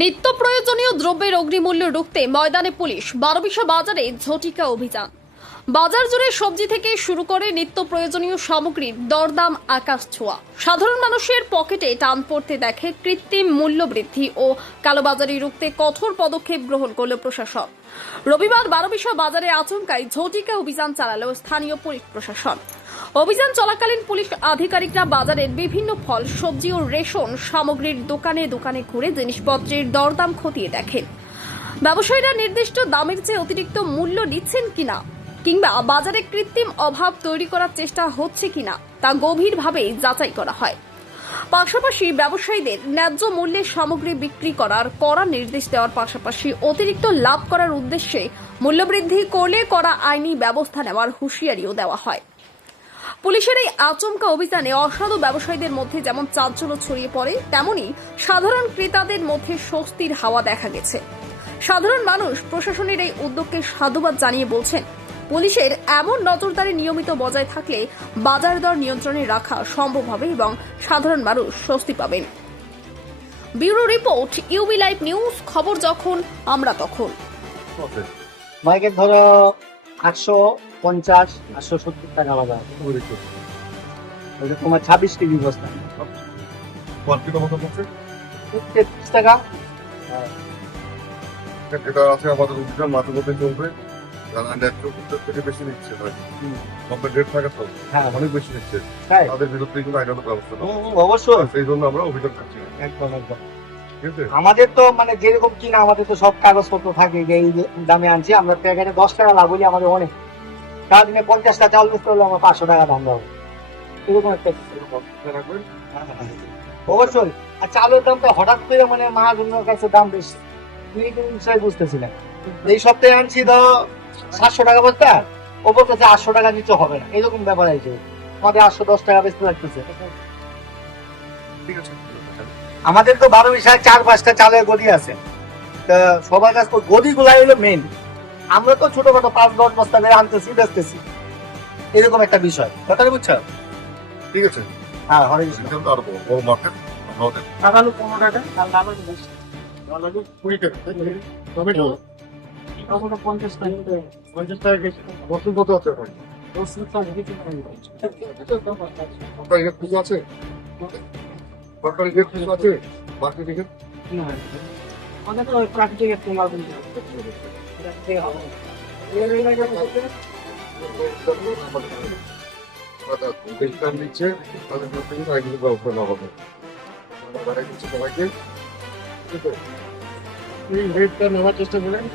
নিত্য প্রয়োজনীয় দ্রব্যের অগ্নিমূল্য রুখতে ময়দানে পুলিশ। বারোবিশা বাজারে ঝটিকা অভিযান। বাজার জুড়ে সবজি থেকে শুরু করে নিত্য প্রয়োজনীয় সামগ্রীর দরদাম আকাশ ছোঁয়া। সাধারণ মানুষের পকেটে টান পড়তে দেখে কৃত্রিম মূল্য বৃদ্ধি ও কালোবাজারি রুখতে কঠোর পদক্ষেপ গ্রহণ করল প্রশাসন। রবিবার বারোবিশা বাজারে আচমকাই ঝটিকা অভিযান চালালো স্থানীয় পুলিশ প্রশাসন। অভিযান চলাকালীন পুলিশ আধিকারিকরা বাজারের বিভিন্ন ফল, সবজি ও রেশন সামগ্রীর দোকানে দোকানে ঘুরে জিনিসপত্রের দরদাম খতিয়ে দেখেন। ব্যবসায়ীরা নির্দিষ্ট দামের চেয়ে অতিরিক্ত মূল্য নিচ্ছেন কিনা কিংবা বাজারে কৃত্রিম অভাব তৈরি করার চেষ্টা হচ্ছে কিনা তা গভীরভাবে যাচাই করা হয়। পাশাপাশি ব্যবসায়ীদের ন্যায্য মূল্যে সামগ্রী বিক্রি করার কড়া নির্দেশ দেওয়ার পাশাপাশি অতিরিক্ত লাভ করার উদ্দেশ্যে মূল্যবৃদ্ধি করলে কড়া আইনি ব্যবস্থা নেওয়ার হুঁশিয়ারিও দেওয়া হয়। পুলিশের এই আচমকা অভিযানে অসাধু ব্যবসায়ীদের মধ্যে যেমন চাঞ্চল্য ছড়িয়ে পড়ে, তেমনি সাধারণ ক্রেতাদের মধ্যে স্বস্তির হাওয়া দেখা গেছে। সাধারণ মানুষ প্রশাসনের এই উদ্যোগকে সাধুবাদ জানিয়ে বলছেন, পুলিশের এমন নজরদারি নিয়মিত বজায় থাকলে বাজার দর নিয়ন্ত্রণে রাখা সম্ভব হবে এবং সাধারণ মানুষ স্বস্তি পাবেন। Bureau report, UB live news. খবর যখন আমরা তখন। মাইকের ধরো 850 870 টাকা বাজার তোমার 26 কেজি বস্তা 33 টাকা। এটা আছে আমাদের অভিযান মাঝে মধ্যে চলবে। যারা ন্যায্য থেকে বেশি নিচ্ছে রেট থাকে তো অনেক বেশি নিচ্ছে, তাদের বিরুদ্ধে কিন্তু আইনানুগ ব্যবস্থা অবশ্যই সেই জন্য আমরা অভিযান করছি। একদম একদম আমাদের তো মানে যেরকম কিনা আমাদের তো সব কাগজপত্র থাকে যে এই দামে আনছি আমরা, প্যাকেটে 10 টাকা লাভ হলে আমাদের অনেক। সারাদিনে 50 টাকা চাল বেচতে হলে আমার 500 টাকা দাম দেওয়া এরকম একটা অবশ্যই। আর চালের দামটা হঠাৎ করে মানে মহাজনের কাছে দাম বেশি, বিষয় বুঝতেছি না। এই সপ্তাহে আনছি তো 700 টাকা বস্তা, ওপর কাছে 800 টাকা নিচে হবে না, এরকম ব্যাপার আছে। আমাদের 810 টাকা বেচতে লাগতেছে। ঠিক আছে, আমাদের তো 12 4-5টা চালের গদি আছে, তা সবার কাছে গদি গুলাই হলো মেন। আমরা তো ছোটখাটো 5-10 বস্তা করে আনতেছি বেচতেছি, এরকম একটা বিষয়। কথাটা বুঝছো? ঠিক আছে। হ্যাঁ, হরে কৃষ্ণ। আর বড় মার্কেট আমাদের আলু 15 টাকা, আর আলু 20 আলু 20 টাকা, টমেটো 50 টাকা, 50 টাকা কেজি। রসুন কত আছে এখন? রসুন তো কিছু আপনার এখানে পুজো আছে? সরকারি রেট পুজো আছে? মার্কেট রেট না, আমাদের তো প্রাকৃতিক একটা মাল কিনতে হবে। বেশিদাম দিচ্ছে, তাদের থেকে আইনি ব্যবস্থা নেওয়া হবে। সবাইকে এই রেটটা নেওয়ার চেষ্টা করেন।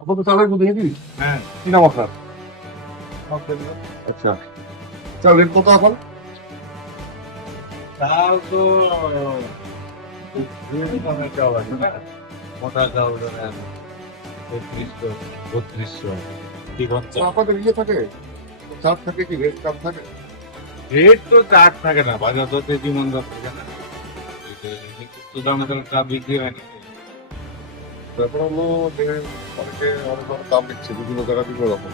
আপনার চালের মধ্যে দিবি? হ্যাঁ, কি নাম আপনার? আচ্ছা, চাল রেট কত এখন? চাল তো মোটা চাল 3200 আপনাদের ইয়ে থাকে, চাপ থাকে কি রেট চাপ থাকে? রেট তো চার্ট থাকে না, বাজার তো তেজি মন্দ থাকে না, দামে চাপ বিক্রি হয় না। ব্যাপার হলো যে অনেকে অনেক রকম দাম দিচ্ছে, বিভিন্ন জায়গায় বিভিন্ন রকম।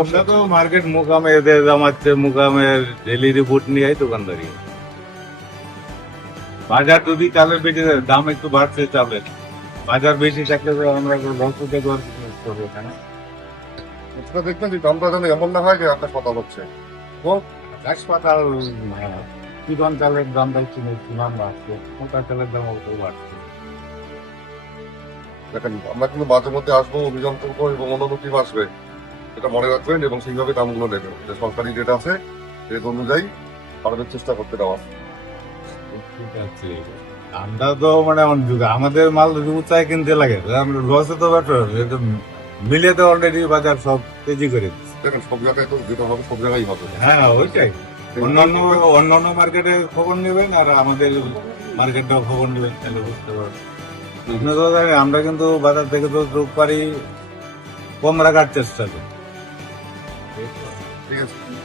আমরা তো মার্কেট মুকামে এদের জামাচ্ছে, মুকামের ডেলি রিপোর্ট নিয়ে দোকানদারি। বাজার যদি চালের বেশি দাম একটু বাড়ছে চালের, বাজার বেশি থাকলে আমরা লস হতে করবো কেন? দেখবেন যে দামটা যেন এমন না হয় যে আপনার কথা হচ্ছে হাসপাতাল চিকন চালের দামটা কিমান বাড়ছে, মোটা চালের দাম অত বাড়ছে। দেখেন, আমরা কিন্তু মাঝে মধ্যে আসবো, অভিযান করবো এবং অন্যান্য টিম আসবে, এটা মনে রাখবেন এবং সেইভাবে দামগুলো নেবেন। যে সরকারি রেট আছে, রেট অনুযায়ী পারবেন চেষ্টা করতে দেওয়া। ঠিক আছে, আমরা তো মানে আমাদের মাল চাই কিনতে লাগে, আমরা লসে তো বেটার, মিলে তো অলরেডি বাজার সব তেজি করে দিচ্ছে। দেখেন, সব জায়গায় তো যেটা হবে সব জায়গায় হবে। হ্যাঁ, ওইটাই। অন্যান্য মার্কেটের খবর নেবেন আর আমাদের মার্কেটটাও খবর নেবেন, তাহলে বুঝতে পারবেন। আমরা কিন্তু বাজার থেকে তো যোগ পারি কম রাখার চেষ্টা করি। ঠিক আছে